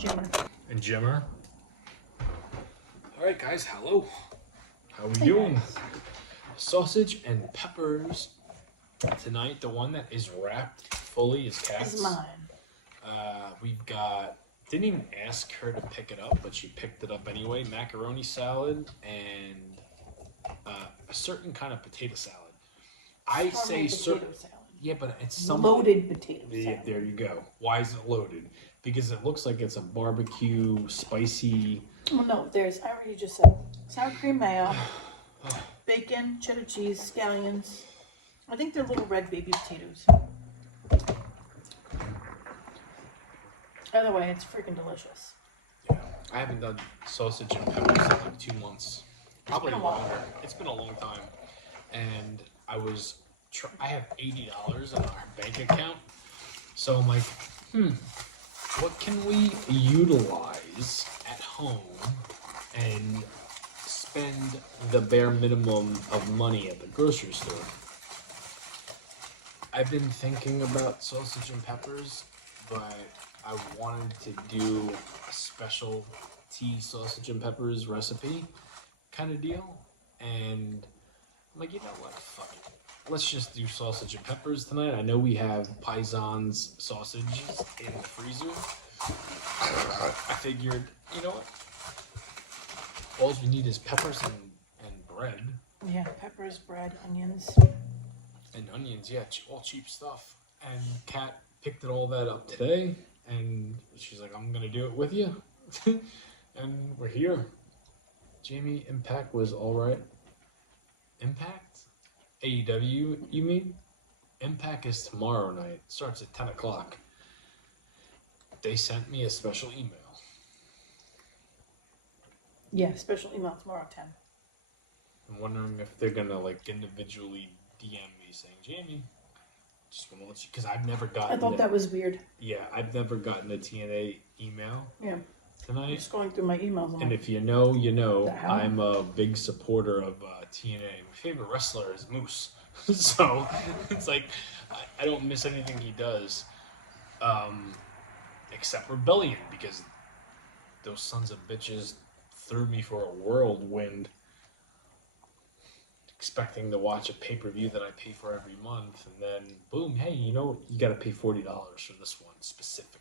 Jimmer. And Jimmer. All right, guys. Hello. How are we doing? Guys. Sausage and peppers. Tonight, the one that is wrapped fully is Kat's. Is mine. We've got... Didn't even ask her to pick it up, but she picked it up anyway. Macaroni salad and a certain kind of potato salad. I say potato salad. Yeah, but it's some loaded potato salad. Yeah, there you go. Why is it loaded? Because it looks like it's a barbecue, spicy. Oh no, I already just said sour cream mayo, bacon, cheddar cheese, scallions. I think they're little red baby potatoes. Either way, it's freaking delicious. Yeah, I haven't done sausage and peppers in like 2 months. Probably longer. It's been a long time. And I have $80 in our bank account. So I'm like, what can we utilize at home and spend the bare minimum of money at the grocery store? I've been thinking about sausage and peppers, but I wanted to do a specialty sausage and peppers recipe kind of deal. And I'm like, you know what? Fuck it. Let's just do sausage and peppers tonight. I know we have Paisan's sausages in the freezer. I figured, you know what? All we need is peppers and bread. Yeah, peppers, bread, onions. And onions, yeah, all cheap stuff. And Kat picked all that up today, and she's like, I'm going to do it with you. And we're here. Jamie, Impact was all right. Impact? AEW, you mean? Impact is tomorrow night. Starts at 10 o'clock. They sent me a special email. Yeah, special email tomorrow at 10. I'm wondering if they're going to, like, individually DM me saying, Jamie, just want to let you... Because I've never gotten... I thought that was weird. Yeah, I've never gotten a TNA email. Yeah. Tonight. I'm just going through my emails. And if you know, you know. I'm a big supporter of TNA. My favorite wrestler is Moose. So it's like, I don't miss anything he does. Except Rebellion, because those sons of bitches threw me for a whirlwind. Expecting to watch a pay-per-view that I pay for every month. And then, boom, hey, you know, you got to pay $40 for this one specifically.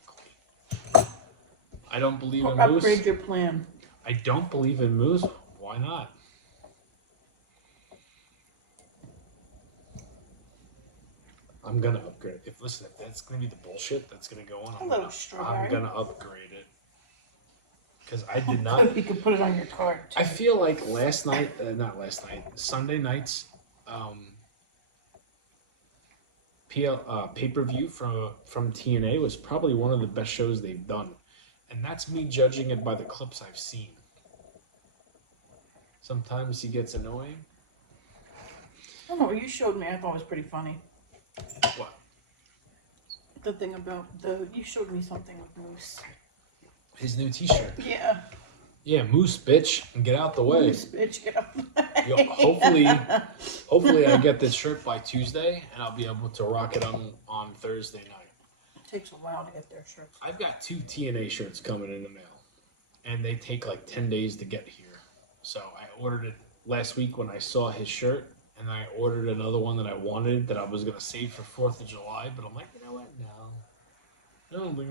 I don't believe in Moose. Upgrade your plan. I don't believe in Moose. Why not? I'm gonna upgrade. If that's gonna be the bullshit that's gonna go on, I'm gonna upgrade it. Because I did not. You can put it on your card. Too. I feel like Sunday night's pay-per-view from TNA was probably one of the best shows they've done. And that's me judging it by the clips I've seen. Sometimes he gets annoying. I don't know, you showed me, I thought it was pretty funny. What? The thing about you showed me something with Moose. His new t-shirt. Yeah. Yeah, Moose bitch, and get out the way. Moose bitch, get out the way. Yo, hopefully I get this shirt by Tuesday, and I'll be able to rock it on Thursday night. Takes a while to get their shirts. I've got 2 TNA shirts coming in the mail, and they take like 10 days to get here. So I ordered it last week when I saw his shirt, and I ordered another one that I wanted that I was gonna save for 4th of July. But I'm like, you know what? No, I don't think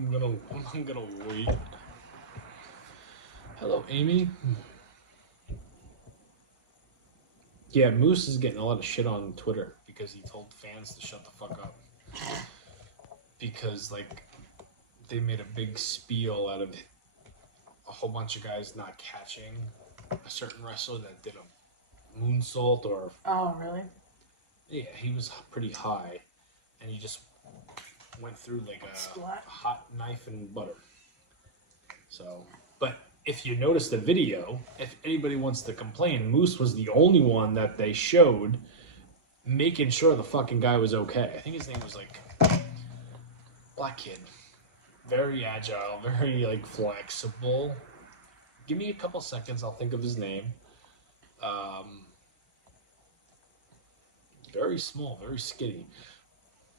I'm gonna wait. Hello, Amy. Yeah, Moose is getting a lot of shit on Twitter because he told fans to shut the fuck up. Because, like, they made a big spiel out of a whole bunch of guys not catching a certain wrestler that did a moonsault or... Oh, really? Yeah, he was pretty high, and he just went through, like, a hot knife and butter. So, but if you notice the video, if anybody wants to complain, Moose was the only one that they showed making sure the fucking guy was okay. I think his name was, like... Black kid, very agile, very like flexible. Give me a couple seconds, I'll think of his name. Very small, very skinny.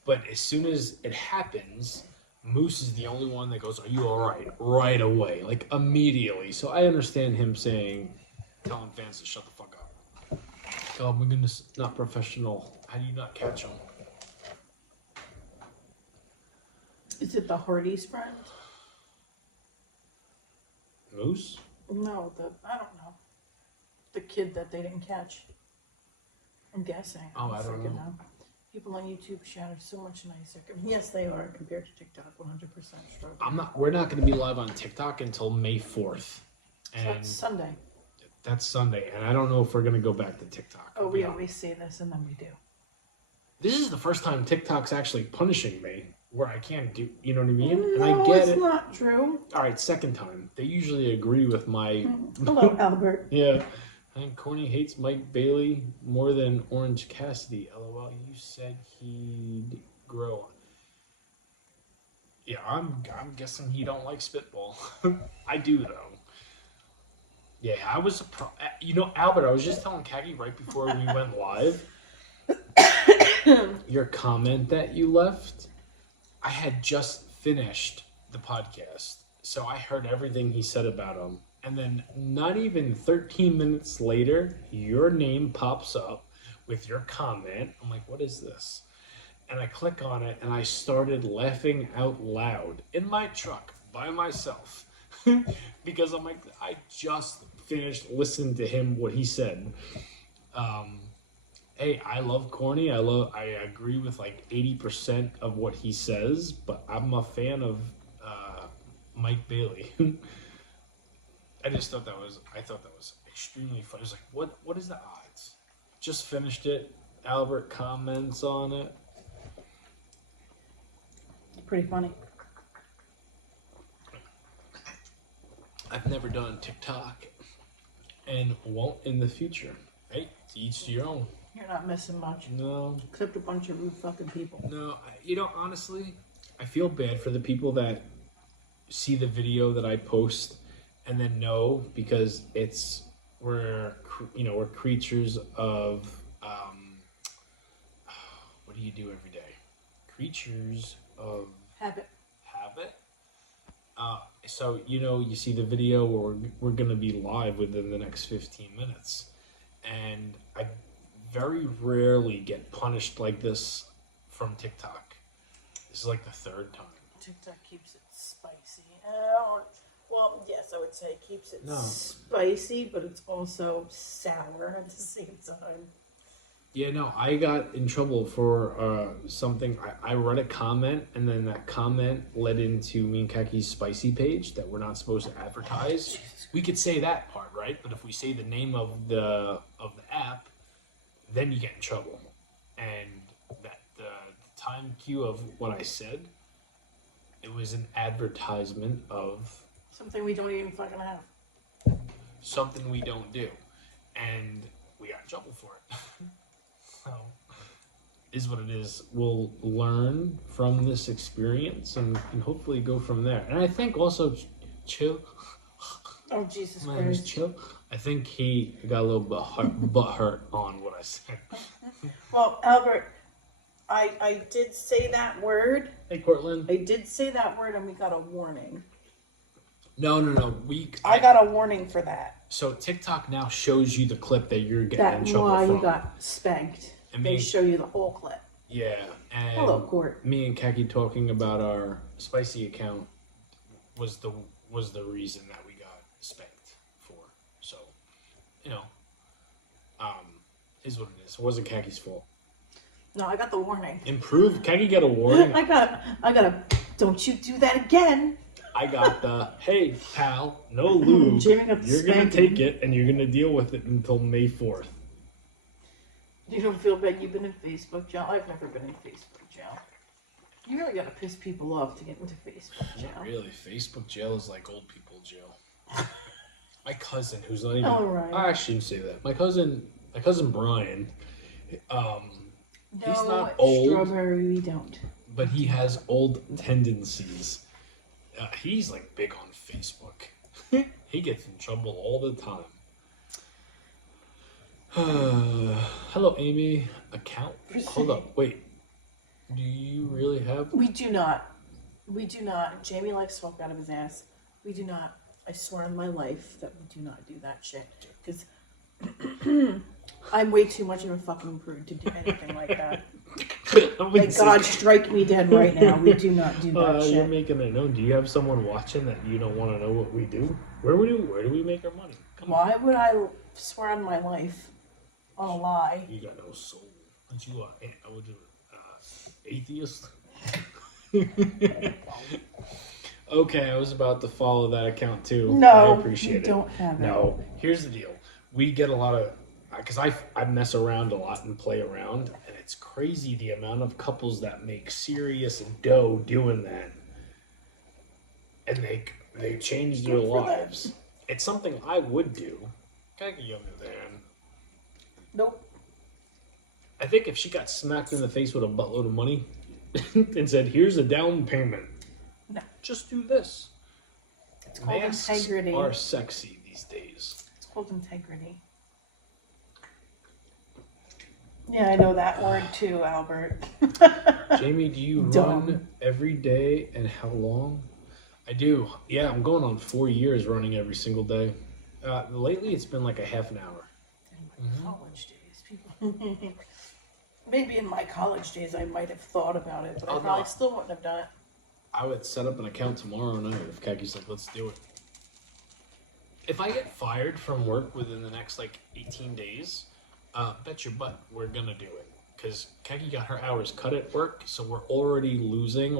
But as soon as it happens, Moose is the only one that goes, "Are you all right?" right away, like immediately. So I understand him telling fans to shut the fuck up. Oh my goodness, not professional. How do you not catch him? Is it the Hardy's friend? Moose? No, I don't know. The kid that they didn't catch. I'm guessing. Oh, I don't know. People on YouTube shouted so much nicer. Yes, they are compared to TikTok. 100% strawberry. We're not going to be live on TikTok until May 4th. And So that's Sunday. That's Sunday, and I don't know if we're going to go back to TikTok. Oh, we always say this, and then we do. This is the first time TikTok's actually punishing me, where I can't do, you know what I mean? No, and I get it's it. not true. All right, second time. They usually agree with my... Hello, Albert. Yeah. I think Corny hates Mike Bailey more than Orange Cassidy. LOL, you said he'd grow. Yeah, I'm guessing he don't like spitball. I do, though. Yeah, I was surprised. You know, Albert, I was just telling Kagi right before we went live, your comment that you left, I had just finished the podcast, so I heard everything he said about him. And then not even 13 minutes later, your name pops up with your comment. I'm like, what is this? And I click on it, and I started laughing out loud in my truck by myself. Because I'm like, I just finished listening to him, what he said. Hey, I love Corny. I agree with like 80% of what he says, but I'm a fan of Mike Bailey. I thought that was extremely funny. I was like, what is the odds? Just finished it. Albert comments on it. Pretty funny. I've never done TikTok and won't in the future. Hey, to each to your own. You're not missing much. No. Except a bunch of rude fucking people. No, honestly, I feel bad for the people that see the video that I post and then know, because we're creatures of what do you do every day? Creatures of habit. So you see the video where we're gonna be live within the next 15 minutes, and I very rarely get punished like this from TikTok. This is like the third time. TikTok keeps it spicy. Well, yes, I would say it keeps it No. spicy, but it's also sour at the same time. Yeah, no, I got in trouble for something. I read a comment, and then that comment led into me and Kaki's spicy page that we're not supposed to advertise. We could say that part, right? But if we say the name of the app, then you get in trouble. And that the time cue of what I said, it was an advertisement of something we don't even fucking have. Something we don't do. And we got in trouble for it. So, is what it is. We'll learn from this experience and hopefully go from there. And I think also Chill. Oh, Jesus My name is Christ. Chill. I think he got a little butt hurt on what I said. Well, Albert, I did say that word. Hey, Cortland. I did say that word, and we got a warning. No. I got a warning for that. So TikTok now shows you the clip that you're getting in That's trouble why from. you got spanked. And They show you the whole clip. Yeah, and Hello, Court. me and Kaki talking about our spicy account was the reason that we got spanked for. So, is what it is. It wasn't Kaki's fault. No, I got the warning. Improve. Kaki got a warning. I got a, don't you do that again. I got the, hey, pal, no lube. Jamming up the You're going to spanking. take it, and you're going to deal with it until May 4th. You don't feel bad you've been in Facebook jail? I've never been in Facebook jail. You really gotta piss people off to get into Facebook jail. Not really. Facebook jail is like old people jail. My cousin, who's not even... All right. I actually didn't say that. My cousin Brian, he's not old, Strawberry, we don't. but he has old tendencies. He's like big on Facebook. He gets in trouble all the time. Hello, Amy. Account? Hold up. Wait. Do you really have? We do not. We do not. Jamie likes smoke out of his ass. We do not. I swear on my life that we do not do that shit. Because I'm way too much of a fucking prude to do anything like that. May God strike me dead right now. We do not do that shit. You're making it known. Do you have someone watching that you don't want to know what we do? Where do we make our money? Why would I swear on my life on a lie? You got no soul. Aren't you atheist? Okay, I was about to follow that account too. No, I appreciate it. Don't have it. No, here's the deal. We get a lot of, because I mess around a lot and play around, and it's crazy the amount of couples that make serious dough doing that, and they change their lives. It's something I would do. Can I get you over there? Nope. I think if she got smacked in the face with a buttload of money and said, "Here's a down payment," no, just do this. It's called Masks integrity. Are sexy these days. It's called integrity. Yeah, I know that word too, Albert. Jamie, do you run every day, and how long? I do. Yeah, I'm going on 4 years running every single day. Lately, it's been like a half an hour. In my college days, people. Maybe in my college days, I might have thought about it, but I probably still wouldn't have done it. I would set up an account tomorrow night if Kaki's like, "Let's do it." If I get fired from work within the next 18 days, bet your butt we're gonna do it. Because Kaki got her hours cut at work, so we're already losing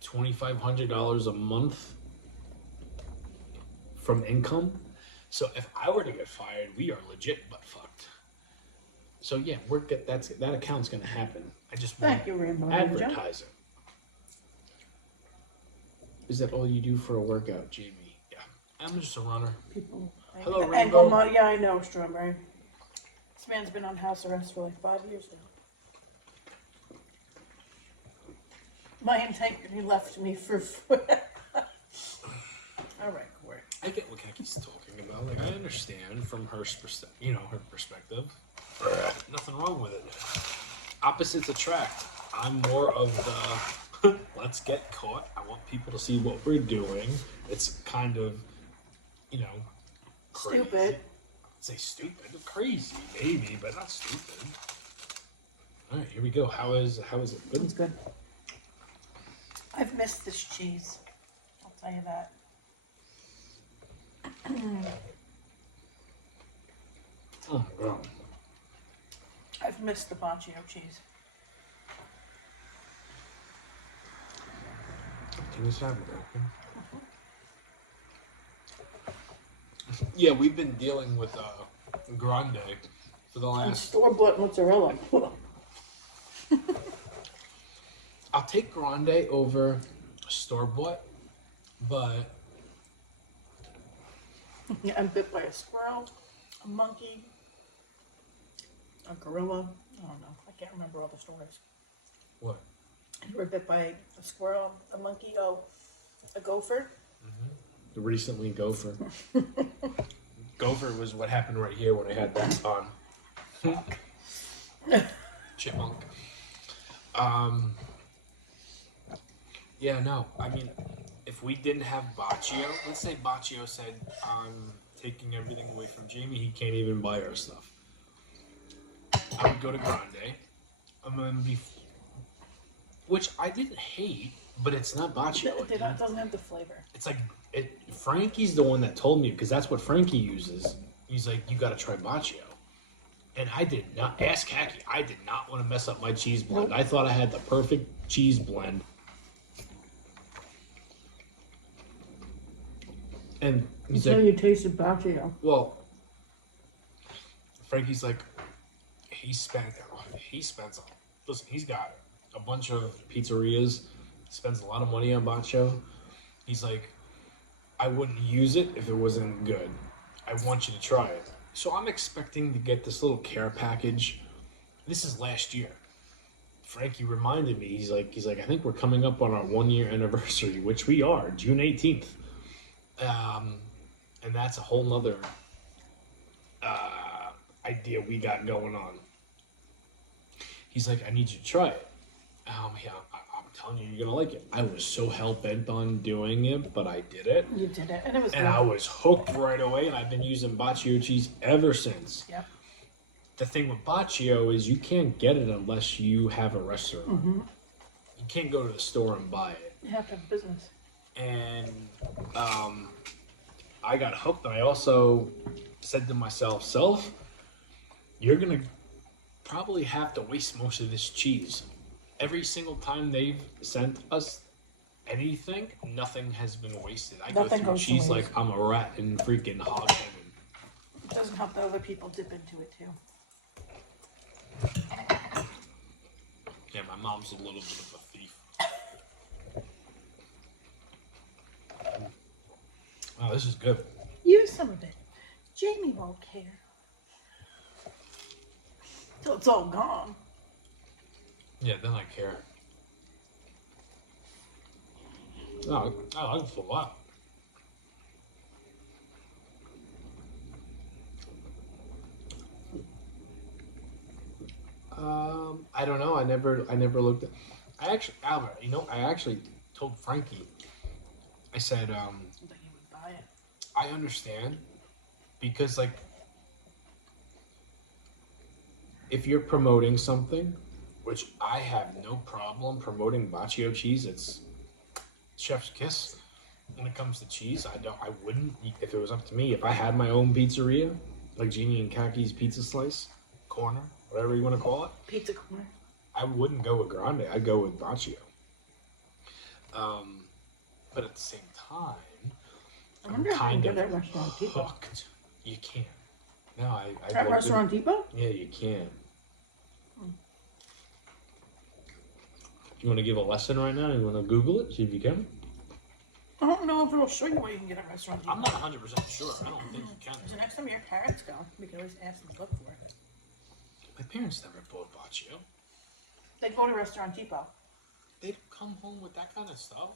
$2,500 a month from income. So if I were to get fired, we are legit butt fucked. So yeah, that account's gonna happen. I just want to advertise it. Is that all you do for a workout, Jamie? Yeah, I'm just a runner. People. Hello, Rainbow. Yeah, I know, Strawberry. This man's been on house arrest for 5 years now. My integrity left me for. All right, Corey. I get what Kaki's talking about. I understand from her perspective. Nothing wrong with it. Opposites attract. I'm more of the let's get caught. I want people to see what we're doing. It's kind of, crazy. Stupid. I'd say stupid, crazy, maybe, but not stupid. All right, here we go. How is it? Good. It's good. I've missed this cheese. I'll tell you that. Oh my god. I've missed the Baccio cheese. Can you stop it? Yeah, we've been dealing with Grande for the last. Store-bought mozzarella. I'll take Grande over store-bought, but Yeah, I'm bit by a squirrel, a monkey, a gorilla. I don't know. I can't remember all the stories. what? You were bit by a squirrel, a monkey, a gopher. The recently gopher. Gopher was what happened right here when I had that on. Chipmunk. Yeah, no. I mean, if we didn't have Baccio, let's say Baccio said, "I'm taking everything away from Jamie. He can't even buy our stuff." I would go to Grande. I'm gonna be, which I didn't hate, but it's not Baccio. It doesn't have the flavor. It's Frankie's the one that told me, because that's what Frankie uses. He's like, "You got to try Baccio," and I did not ask Kaki. I did not want to mess up my cheese blend. I thought I had the perfect cheese blend. And he's Until like, you tasted Baccio. well, Frankie's like, he spends, listen, he's got a bunch of pizzerias, spends a lot of money on Baccio. He's like, I wouldn't use it if it wasn't good. I want you to try it. So I'm expecting to get this little care package. This is last year. Frankie reminded me, he's like, I think we're coming up on our 1 year anniversary, which we are, June 18th. And that's a whole nother idea we got going on. He's like, I need you to try it. Yeah, I'm telling you, you're gonna like it. I was so hell bent on doing it, but I did it. You did it, and it was And good. I was hooked right away, and I've been using Baccio cheese ever since. Yep. The thing with Baccio is you can't get it unless you have a restaurant. Mm-hmm. You can't go to the store and buy it. You have to have business. And I got hooked, and I also said to myself, Self, you're gonna probably have to waste most of this cheese. Every single time they've sent us anything, nothing has been wasted. I Nothing go through goes to cheese waste. like I'm a rat in freaking hog heaven. It doesn't help that other people dip into it too. Yeah, my mom's a little bit of a thief. Oh, this is good. Use some of it. Jamie won't care. Till it's all gone. Yeah, then I care. No, I like this a lot. I don't know. I never looked at. Albert, I actually told Frankie. I said, That you would buy it. I understand, because like, if you're promoting something, which I have no problem promoting Baccio cheese, it's chef's kiss. When it comes to cheese, I wouldn't, if it was up to me, if I had my own pizzeria, like Jeannie and Kaki's Pizza Slice, Corner, whatever you want to call it. Pizza corner. I wouldn't go with Grande, I'd go with Baccio. But at the same time, I wonder how you get at Restaurant Depot. hooked. You can't. No, I At Restaurant Depot? Yeah, you can. You want to give a lesson right now? You want to Google it, see if you can? I don't know if it'll show you where you can get at Restaurant Depot. I'm not 100% sure. I don't think you can. So next time your parents go, we can always ask them to look for it. My parents never bought Baccio. They go to Restaurant Depot. They don't come home with that kind of stuff.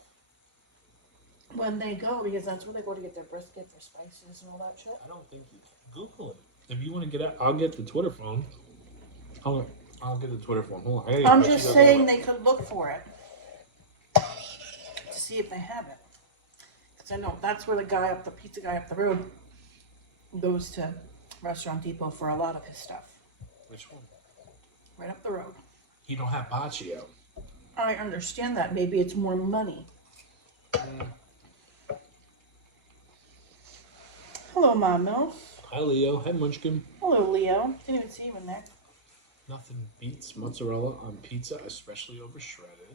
When they go, because that's where they go to get their brisket, their spices, and all that shit. I don't think you can. Google it. If you want to get out, I'll get the Twitter phone. I'll get the Twitter phone. Hold on. I'm just saying they could look for it to see if they have it. Because I know that's where the pizza guy up the road goes to Restaurant Depot for a lot of his stuff. Which one? Right up the road. You don't have Baccio. I understand that. Maybe it's more money. Hello, Mom Mills. Hi, Leo. Hi, Munchkin. Hello, Leo. Didn't even see you in there. Nothing beats mozzarella on pizza, especially over shredded.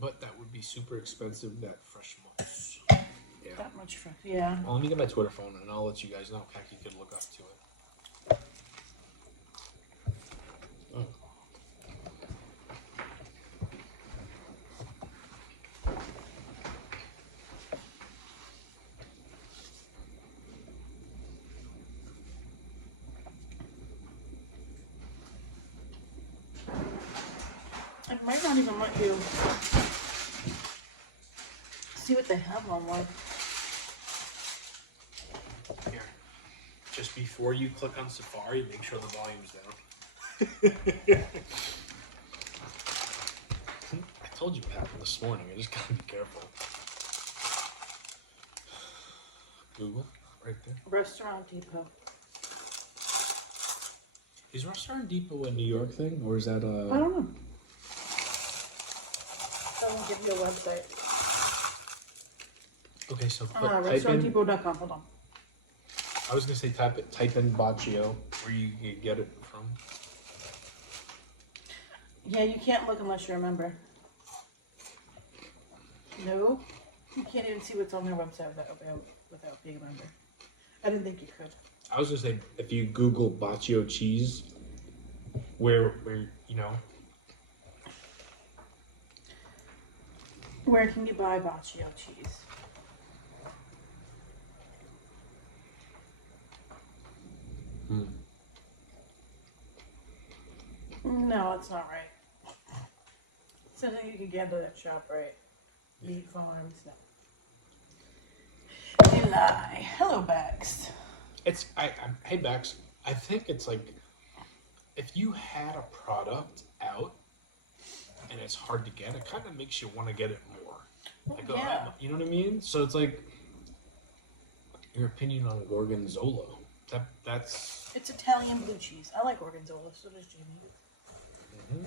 But that would be super expensive, that fresh mozz. Yeah. That much for yeah. Well, let me get my Twitter phone and I'll let you guys know. Kaki could look up to it. Oh. It might not even let you see what they have online. Here. Just before you click on Safari, make sure the volume's down. I told you what happened this morning. I just gotta be careful. Google, right there. Restaurant Depot. Is Restaurant Depot a New York thing, or is that a... I don't know. Doesn't give you a website. Okay, so put, type in... RestaurantDepot.com. Hold on. I was gonna say type in Baccio, where you can get it from. Yeah, you can't look unless you're a member. No, you can't even see what's on their website without being a member. I didn't think you could. I was gonna say, if you Google Baccio cheese, where you know... Where can you buy Baccio cheese? No, it's not right. Something you can get at that shop, right? Meat Farms, no. They lie. Hello, Bax. It's hey Bex, I think it's like if you had a product out and it's hard to get, it kind of makes you want to get it more. Like, Yeah. you know what I mean? So it's like your opinion on gorgonzola. That's It's Italian blue cheese. I like gorgonzola, so does Jamie. mhm.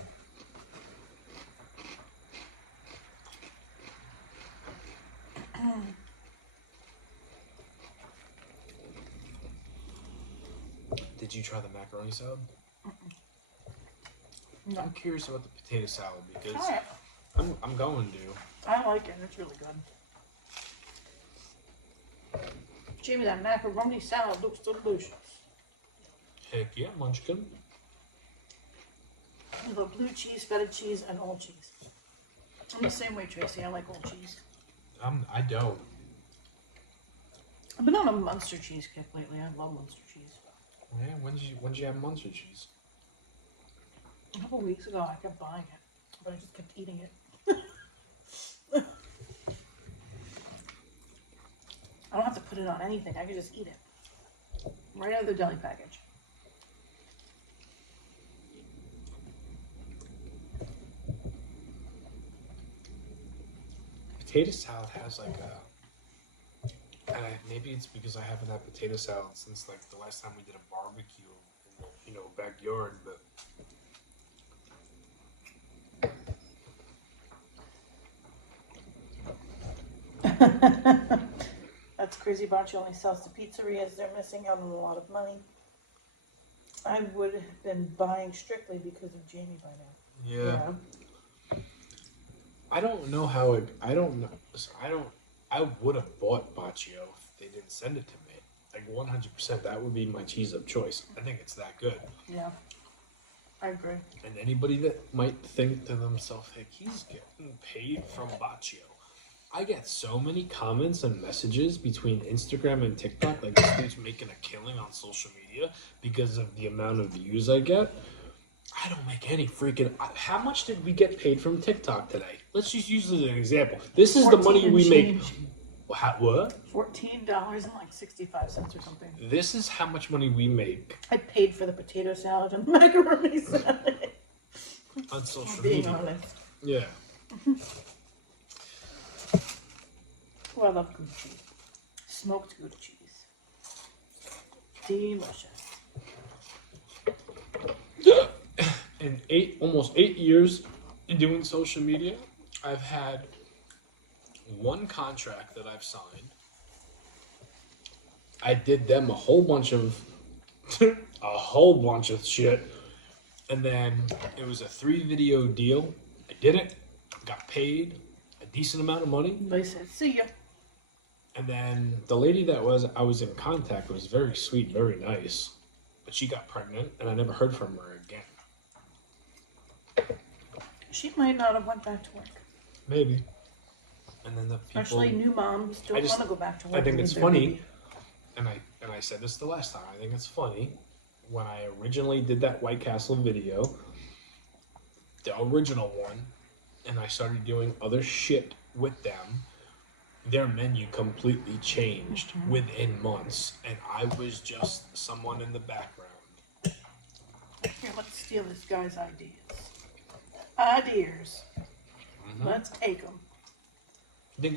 Did you try the macaroni salad? No. I'm curious about the potato salad because Try it. I'm going to. I like it. It's really good. Jamie, that macaroni salad looks delicious. Heck yeah, Munchkin. With a blue cheese, feta cheese, and all cheese. I'm the same way, Tracy. I like all cheese. I don't. I've been on a Munster cheese kick lately. I love Munster cheese. Yeah, when did you have Munster cheese? A couple weeks ago, I kept buying it, but I just kept eating it. I don't have to put it on anything. I can just eat it. Right out of the deli package. Potato salad has like a. Maybe it's because I haven't had potato salad since like the last time we did a barbecue in the backyard, but That's crazy. Bocce only sells to pizzerias. They're missing out on a lot of money. I would have been buying strictly because of Jamie by now. yeah. I don't know how it. I don't know. I would have bought Baccio if they didn't send it to me. Like 100%, that would be my cheese of choice. I think it's that good. Yeah, I agree. And anybody that might think to themselves, "Heck, he's getting paid from Baccio." I get so many comments and messages between Instagram and TikTok, like this dude's making a killing on social media because of the amount of views I get. I don't make any freaking. How much did we get paid from TikTok today? Let's just use it as an example. This is the money we make. What? $14.65 or something. This is how much money we make I paid for the potato salad and the macaroni salad. on social Being media. honest. Yeah. Oh, I love Gouda cheese. Smoked Gouda cheese. Delicious. In almost 8 years in doing social media, I've had one contract that I've signed. I did them a whole bunch of shit, and then it was a 3-video deal. I did it, got paid a decent amount of money, They said, see ya. and then the lady that I was in contact was very sweet, very nice, but she got pregnant, and I never heard from her again. She might not have went back to work. Maybe. And then the people. Especially new moms don't want to go back to work. I think and it's leave their funny, baby. and I said this the last time. I think it's funny when I originally did that White Castle video, the original one, and I started doing other shit with them. Their menu completely changed within months, and I was just someone in the background. Here, let's steal this guy's ideas. Let's take them. Do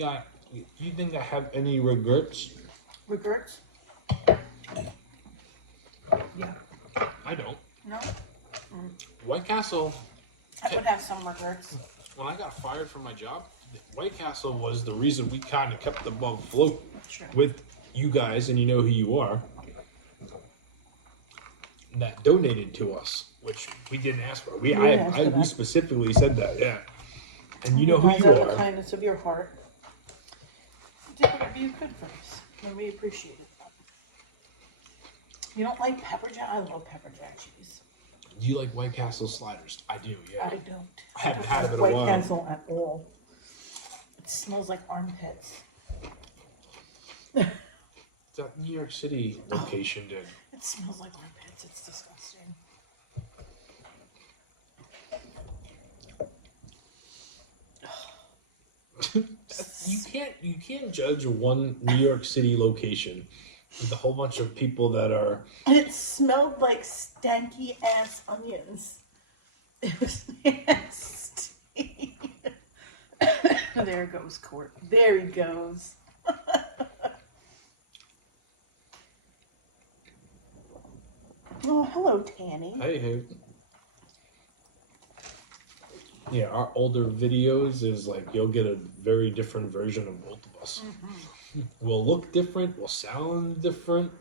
you think I have any regrets? Regrets? Yeah. I don't. No? White Castle, I would have some regrets. when I got fired from my job, White Castle was the reason we kind of kept the bug afloat Sure. with you guys, and you know who you are, that donated to us, which we didn't ask for. We specifically said that, yeah. And you know who you Out of the are. kindness of your heart. You did whatever you could for us, and we appreciate it. You don't like pepper jack? I love pepper jack cheese. Do you like White Castle sliders? I do, yeah. I don't. I haven't had it in a White while. Castle at all. It smells like armpits. That New York City location did. It smells like armpits. It's disgusting. You can't judge one New York City location with a whole bunch of people that are. And it smelled like stanky ass onions. It was nasty. There goes Court. There he goes. Oh, hello, Tanny. Hey. Yeah, our older videos is like you'll get a very different version of both of us. Mm-hmm. We'll look different. We'll sound different.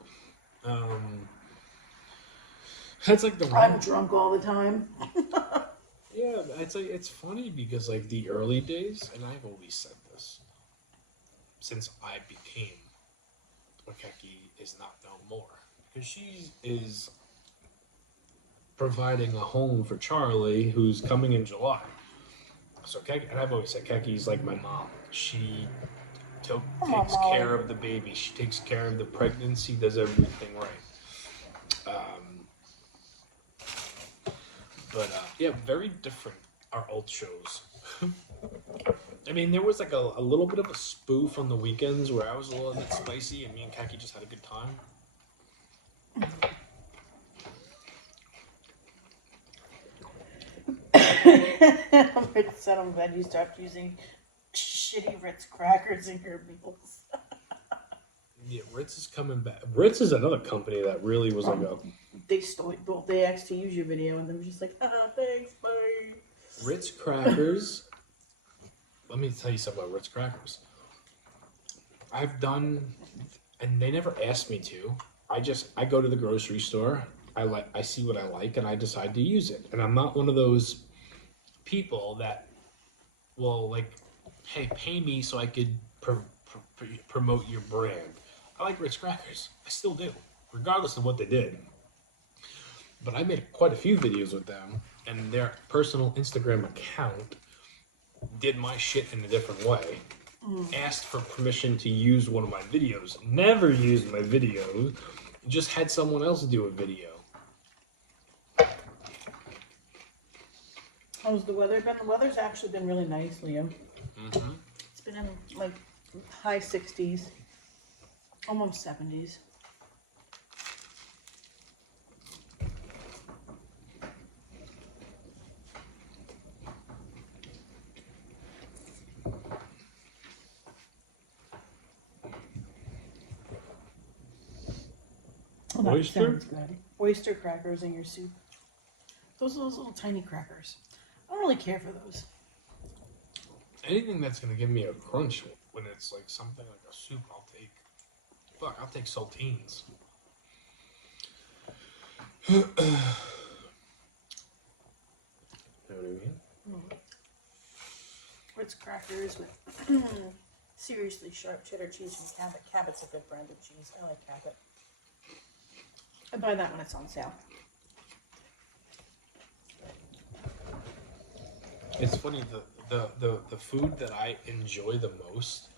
It's like I'm drunk all the time. Yeah, it's funny because like the early days, and I've always said this since I became Wakeki is not no more because she is providing a home for Charlie who's coming in July. So Keki, and I've always said Keki's like my mom. She takes care of the baby. She takes care of the pregnancy. Does everything right. But yeah, very different. Our old shows. I mean, there was like a little bit of a spoof on the weekends where I was a little bit spicy, and me and Keki just had a good time. Ritz said I'm glad you stopped using shitty Ritz crackers in your meals. Yeah, Ritz is coming back. Ritz is another company that really was like a... They asked to use your video, and they were just like, thanks, buddy. Ritz crackers... Let me tell you something about Ritz crackers. I've done... And they never asked me to. I go to the grocery store, I see what I like, and I decide to use it. And I'm not one of those people that will like, hey, pay me so I could promote your brand. I like Ritz crackers. I still do, regardless of what they did. But I made quite a few videos with them, and their personal Instagram account did my shit in a different way. Asked for permission to use one of my videos. Never used my video. Just had someone else do a video. How's the weather been? The weather's actually been really nice, Liam. Mm-hmm. It's been in like high 60s, almost 70s. Oh, that Oyster? sounds good. Oyster crackers in your soup. Those little tiny crackers. I don't really care for those. Anything that's gonna give me a crunch when it's like something like a soup, I'll take. Fuck, I'll take saltines. You know what I mean? Ritz crackers with seriously sharp cheddar cheese from Cabot. Cabot's a good brand of cheese. I like Cabot. I buy that when it's on sale. It's funny, the food that I enjoy the most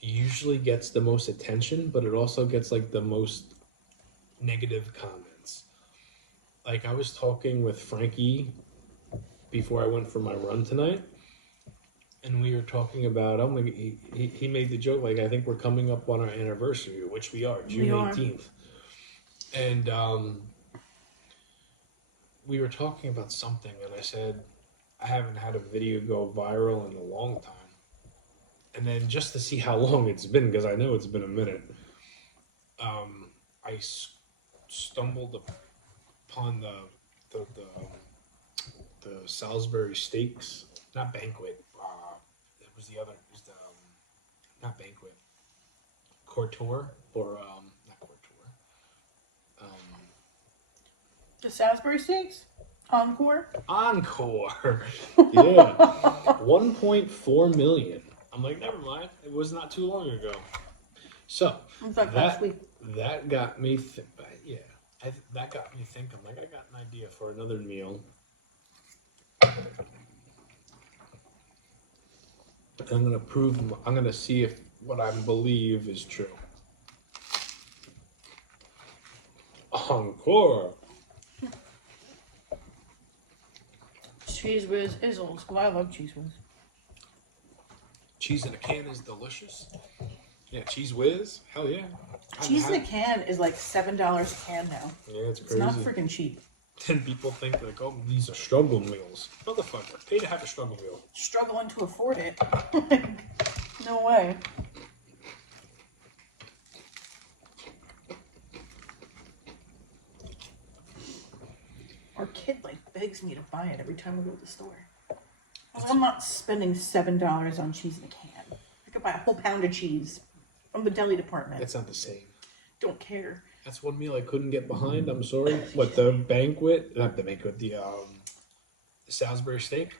usually gets the most attention, but it also gets like the most negative comments. Like I was talking with Frankie before I went for my run tonight, and we were talking about, he made the joke, like, I think we're coming up on our anniversary, which we are, June 18th. And we were talking about something, and I said, I haven't had a video go viral in a long time. And then just to see how long it's been, because I know it's been a minute, I stumbled upon the Salisbury Steaks, not Banquet. It was the other, it was the, not Banquet, Couture, or not Couture. The Salisbury steaks? Encore? Encore. Yeah. 1.4 million. I'm like, never mind. It was not too long ago. So that got me that got me thinking. I'm like, I got an idea for another meal. I'm gonna see if what I believe is true. Encore. Cheese Whiz is old school. I love Cheese Whiz. Cheese in a can is delicious. Yeah, Cheese Whiz. Hell yeah. Cheese in a can is like $7 a can now. Yeah, it's crazy. It's not freaking cheap. then people think like, oh, these are struggle meals. Motherfucker, pay to have a struggle meal. Struggling to afford it. No way. Our kid like begs me to buy it every time we go to the store. I'm not spending $7 on cheese in a can. I could buy a whole pound of cheese from the deli department. It's not the same. Don't care. That's one meal I couldn't get behind. I'm sorry. What, the banquet? Not the banquet. The Salisbury steak.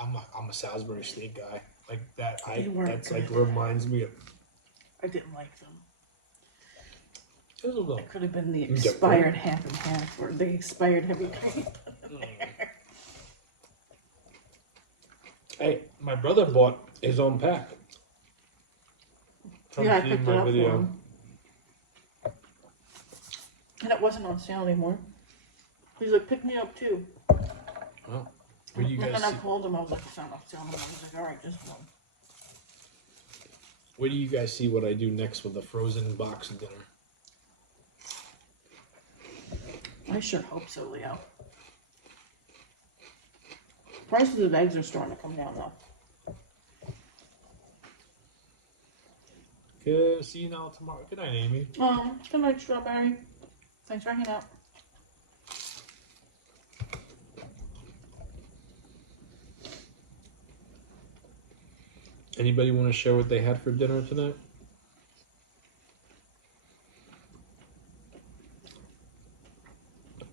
I'm a Salisbury steak guy. Like that. That's good. Like reminds me of. I didn't like them. It was a little. It could have been the expired half and half, or the expired heavy cream. Hey, my brother bought his own pack. Yeah, I picked it up for him. And it wasn't on sale anymore. He's like, pick me up too. Well, where do you guys and I called him, I was like, it's not on sale anymore. I was like, alright, just one. Where do you guys see what I do next with the frozen box dinner? I sure hope so, Leo. Prices of eggs are starting to come down though. Good. See you now tomorrow. Good night, Amy. Good night, Strawberry. Thanks for hanging out. Anybody want to share what they had for dinner tonight?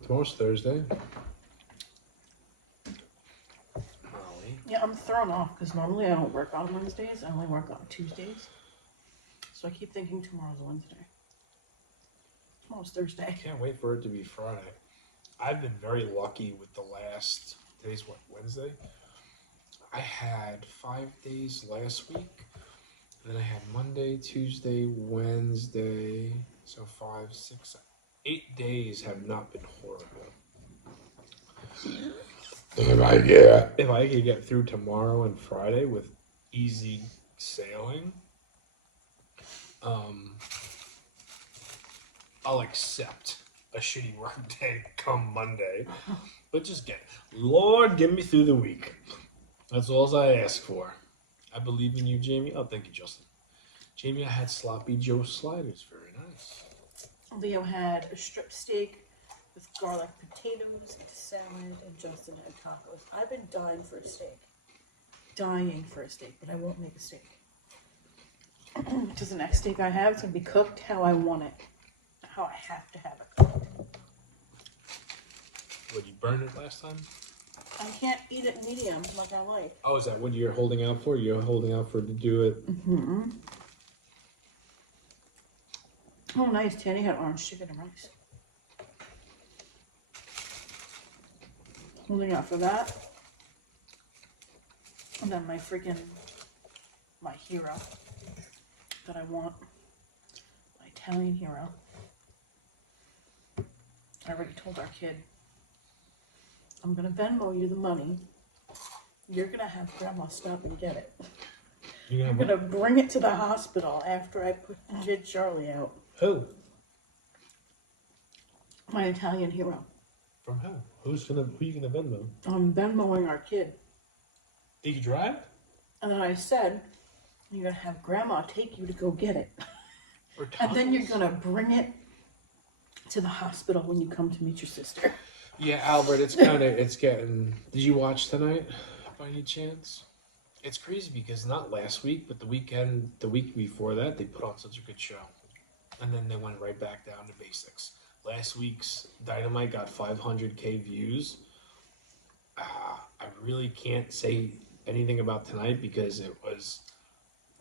Tomorrow's Thursday. Yeah, I'm thrown off because normally I don't work on Wednesdays. I only work on Tuesdays. So I keep thinking tomorrow's Wednesday. Tomorrow's Thursday. I can't wait for it to be Friday. I've been very lucky with the last, today's what, Wednesday? I had 5 days last week. Then I had Monday, Tuesday, Wednesday. So 5, 6, 8 days have not been horrible. If I could get through tomorrow and Friday with easy sailing, I'll accept a shitty work day come Monday. But just Lord, get me through the week. That's all I ask for. I believe in you, Jamie. Oh, thank you, Justin. Jamie, I had Sloppy Joe sliders. Very nice. Leo had a strip steak with garlic potatoes and salad, and Justin had tacos. I've been dying for a steak. But I won't make a steak. Because the next steak I have is going to be cooked how I want it. How I have to have it cooked. Would you burn it last time? I can't eat it medium like I like. Oh, is that what you're holding out for? You're holding out for to do it? Mm-hmm. Oh, nice. Tanny had orange chicken and rice. Holding out for that. And then my hero that I want. My Italian hero. I already told our kid, I'm going to Venmo you the money. You're going to have Grandma stop and get it. I'm going to bring it to the hospital after I put Kid Charlie out. Who? My Italian hero. From who? Who you gonna Venmo? I'm Venmoing our kid. Did you drive? And then I said, you're going to have Grandma take you to go get it. And then you're going to bring it to the hospital when you come to meet your sister. Yeah, Albert, it's getting... Did you watch tonight, by any chance? It's crazy because not last week, but the week before that, they put on such a good show. And then they went right back down to basics. Last week's Dynamite got 500K views. I really can't say anything about tonight because it was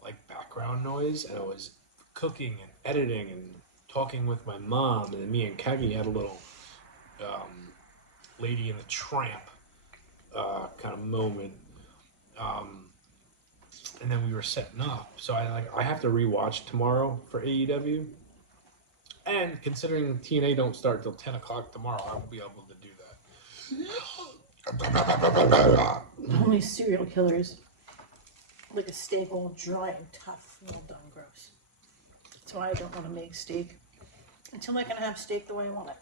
like background noise, and I was cooking and editing and talking with my mom, and then me and Kagi had a little Lady and the Tramp kind of moment. And then we were setting up. So I have to rewatch tomorrow for AEW. And considering TNA don't start till 10 o'clock tomorrow, I won't be able to do that. Only serial killers like a steak all dry and tough, well done, gross. That's why I don't want to make steak until I can have steak the way I want it.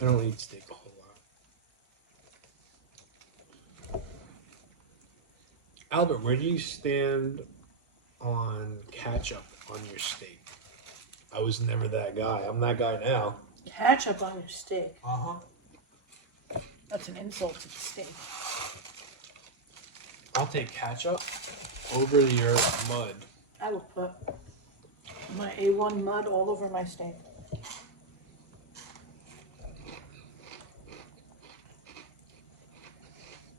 I don't eat steak a whole lot. Albert, where do you stand on ketchup on your steak? I was never that guy. I'm that guy now. Ketchup on your steak. Uh-huh. That's an insult to the steak. I'll take ketchup over your mud. I will put my A1 mud all over my steak.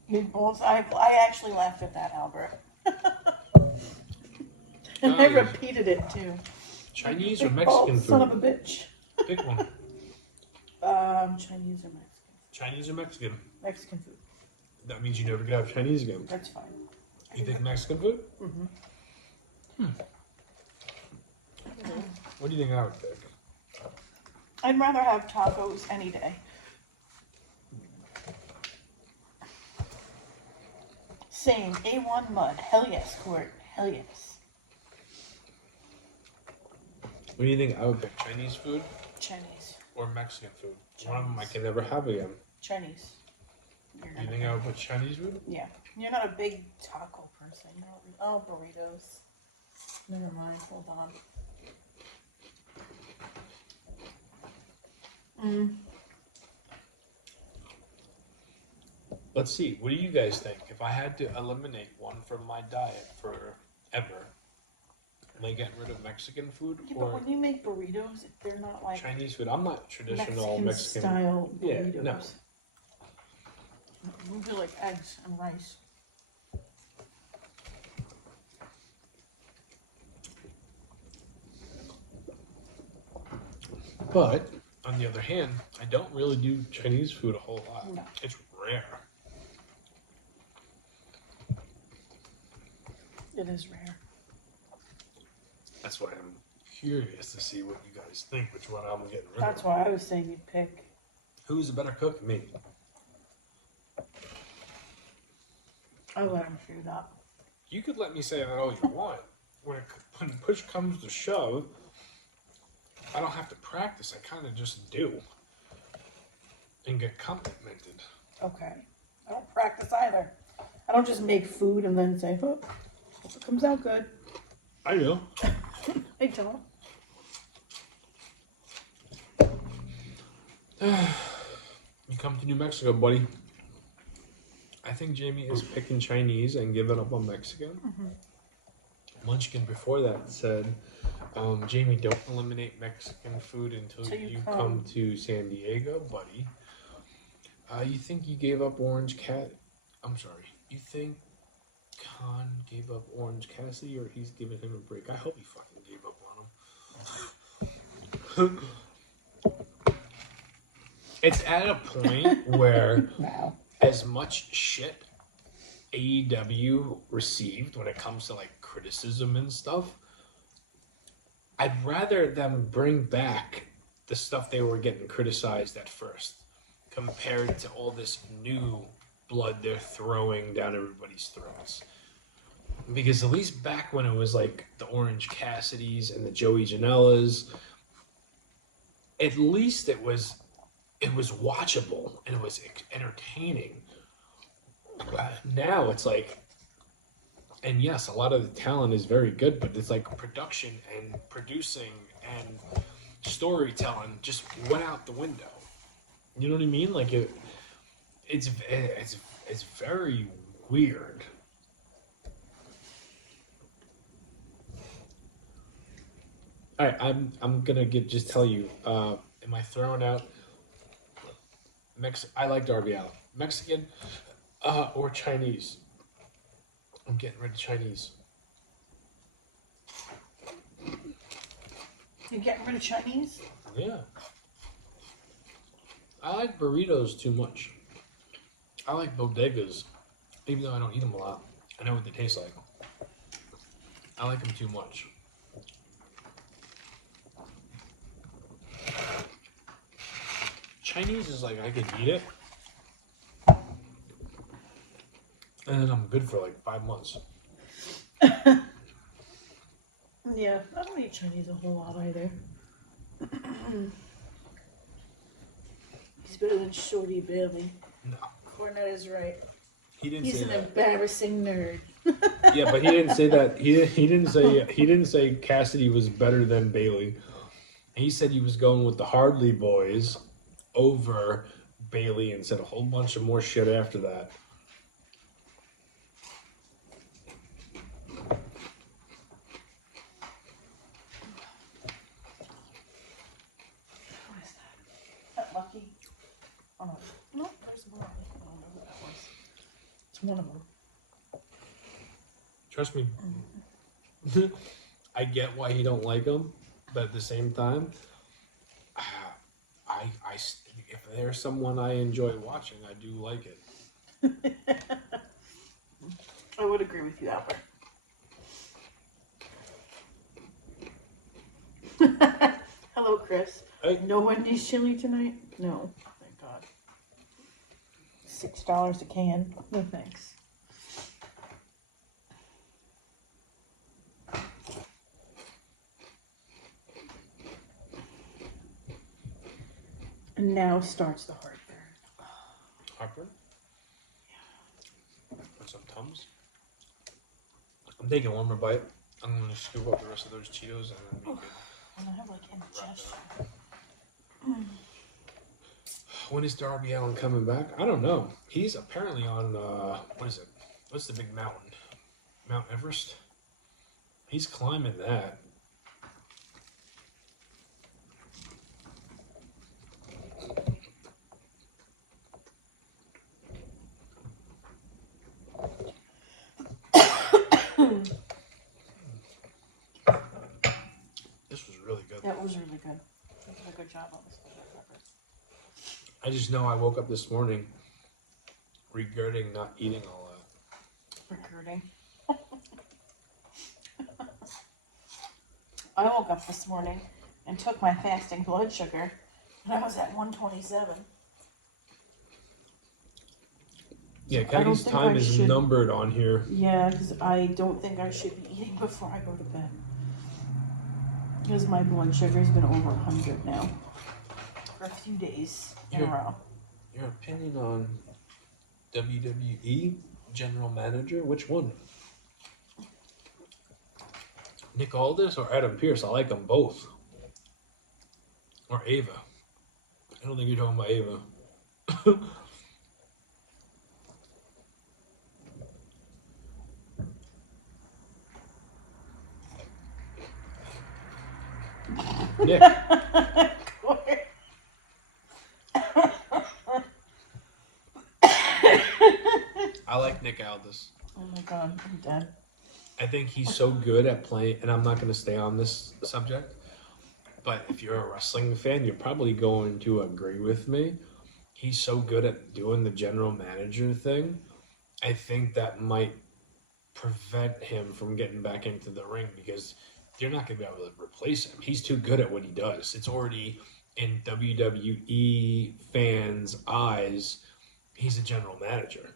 Meatballs. I actually laughed at that, Albert. And I repeated it too. Chinese or Mexican food? Son of a bitch. Pick one. Chinese or Mexican? Chinese or Mexican? Mexican food. That means you never could have Chinese again. That's fine. You think Mexican food? Mm-hmm. What do you think I would pick? I'd rather have tacos any day. Same. A1 mud. Hell yes, Court. Hell yes. What do you think I would pick? Chinese food Chinese. or Mexican food? Chinese. One of them I can never have again. Chinese. You think I would put Chinese food? Yeah. You're not a big taco person. Oh, burritos. Never mind. Hold on. Let's see. What do you guys think? If I had to eliminate one from my diet forever, am I getting rid of Mexican food Yeah, or but when you make burritos, they're not like Chinese food? I'm not traditional Mexican. style burritos. Yeah, no. We do like eggs and rice. But on the other hand, I don't really do Chinese food a whole lot. No. It's rare. It is rare. That's why I'm curious to see what you guys think, which one I'm getting rid That's of. why I was saying you'd pick. Who's a better cook? Me. I'll let him shoot up. You could let me say that all you want. When push comes to shove, I don't have to practice. I kind of just do. And get complimented. Okay. I don't practice either. I don't just make food and then say, oh, hope it comes out good. I do. I don't. You come to New Mexico, buddy. I think Jamie is picking Chinese and giving up on Mexican. Munchkin before that said, Jamie, don't eliminate Mexican food until you come to San Diego, buddy. You think you gave up Orange Cat? I'm sorry. You think Khan gave up Orange Cassidy, or he's giving him a break? I hope he fucking gave up on him. It's at a point where Wow. as much shit AEW received when it comes to like criticism and stuff, I'd rather them bring back the stuff they were getting criticized at first compared to all this new blood they're throwing down everybody's throats. Because at least back when it was like the Orange Cassidys and the Joey Janellas, at least it was watchable and it was entertaining. Now it's like, and yes, a lot of the talent is very good, but it's like production and producing and storytelling just went out the window. You know what I mean? Like it's very weird. All right, I'm gonna just tell you. Am I throwing out? I like Darby Allin. Mexican or Chinese? I'm getting rid of Chinese. You're getting rid of Chinese? Yeah. I like burritos too much. I like bodegas, even though I don't eat them a lot. I know what they taste like. I like them too much. Chinese is like I could eat it, and then I'm good for like 5 months. Yeah, I don't eat Chinese a whole lot either. He's better than Shorty Bailey. No. Cornette is right. He didn't He's say an that. embarrassing nerd. Yeah, but he didn't say that. He didn't say Cassidy was better than Bailey. He said he was going with the Hardley boys over Bailey and said a whole bunch of more shit after that. What is that? That Lucky? Oh no. No, there's more. I don't know who that was. It's one of them. Trust me, I get why you don't like him, but at the same time, if there's someone I enjoy watching, I do like it. I would agree with you, Albert. Hello, Chris. Hey. No Wendy's chili tonight? No. Thank God. $6 a can. No thanks. And now starts the heartburn. Heartburn? Yeah. Want some Tums? I'm taking one more bite. I'm going to scoop up the rest of those Cheetos and then we can And I have like indigestion. When is Darby Allin coming back? I don't know. He's apparently on, what is it? What's the big mountain? Mount Everest? He's climbing that. This was really good. That was really good. You did a good job on this peppers. I just know I woke up this morning regretting not eating all that. Recruiting. I woke up this morning and took my fasting blood sugar, and I was at 127. Yeah, I don't Kathy's think time I is should- numbered on here. Yeah, because I don't think I should be eating before I go to bed. Because my blood sugar's been over 100 now. For a few days in a row. Your opinion on WWE general manager? Which one? Nick Aldis or Adam Pearce? I like them both. Or Ava. I don't think you're talking about Ava. Nick. I like Nick Aldis. Oh my god, I'm dead. I think he's so good at playing, and I'm not going to stay on this subject, but if you're a wrestling fan, you're probably going to agree with me. He's so good at doing the general manager thing. I think that might prevent him from getting back into the ring because you're not going to be able to replace him. He's too good at what he does. It's already in WWE fans' eyes, he's a general manager.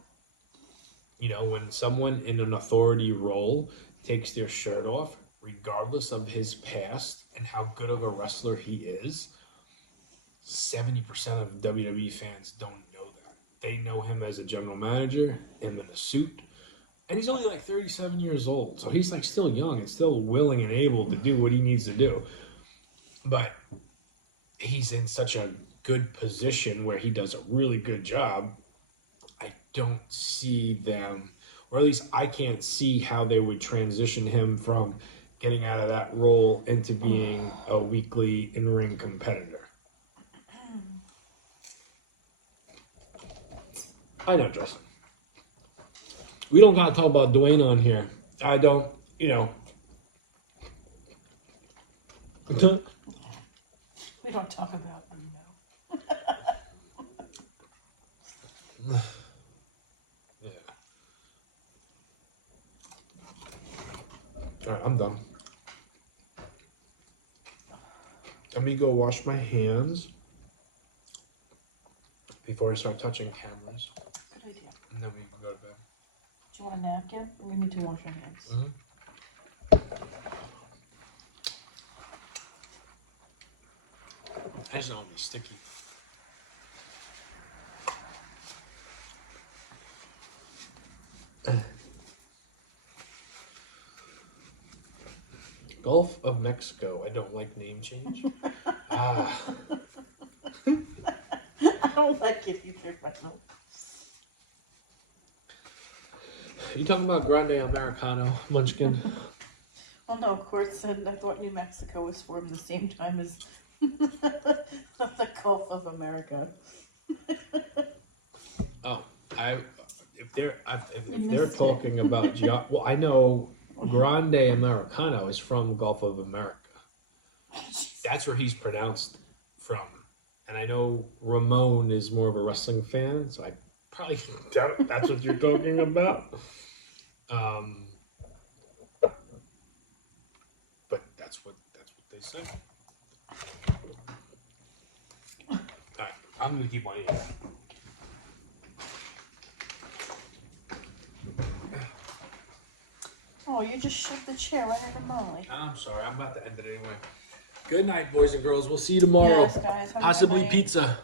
You know, when someone in an authority role takes their shirt off, regardless of his past and how good of a wrestler he is, 70% of WWE fans don't know that. They know him as a general manager, him in a suit, and he's only like 37 years old. So he's like still young and still willing and able to do what he needs to do. But he's in such a good position where he does a really good job. I don't see them, or at least I can't see how they would transition him from getting out of that role into being a weekly in-ring competitor. I know, Justin. We don't gotta talk about Dwayne on here. I don't, you know. We don't talk about them now. Yeah. All right, I'm done. Let me go wash my hands before I start touching cameras, Good idea. and then we can go to bed. Do you want a napkin? We need to wash our hands. Mm-hmm. I just don't want to be sticky. Gulf of Mexico. I don't like name change. Ah. I don't like it either, myself. You talking about Grande Americano, Munchkin? Well, no, of course, and I thought New Mexico was formed the same time as the Gulf of America. Oh, if they're talking about well, I know Grande Americano is from Gulf of America. That's where he's pronounced from, and I know Ramon is more of a wrestling fan, so I probably doubt that's what you're talking about. But that's what they say. All right, I'm gonna keep on eating. Oh, you just shoved the chair right into Molly. I'm sorry, I'm about to end it anyway. Good night, boys and girls. We'll see you tomorrow. Yes, guys. Have a good Possibly night. pizza.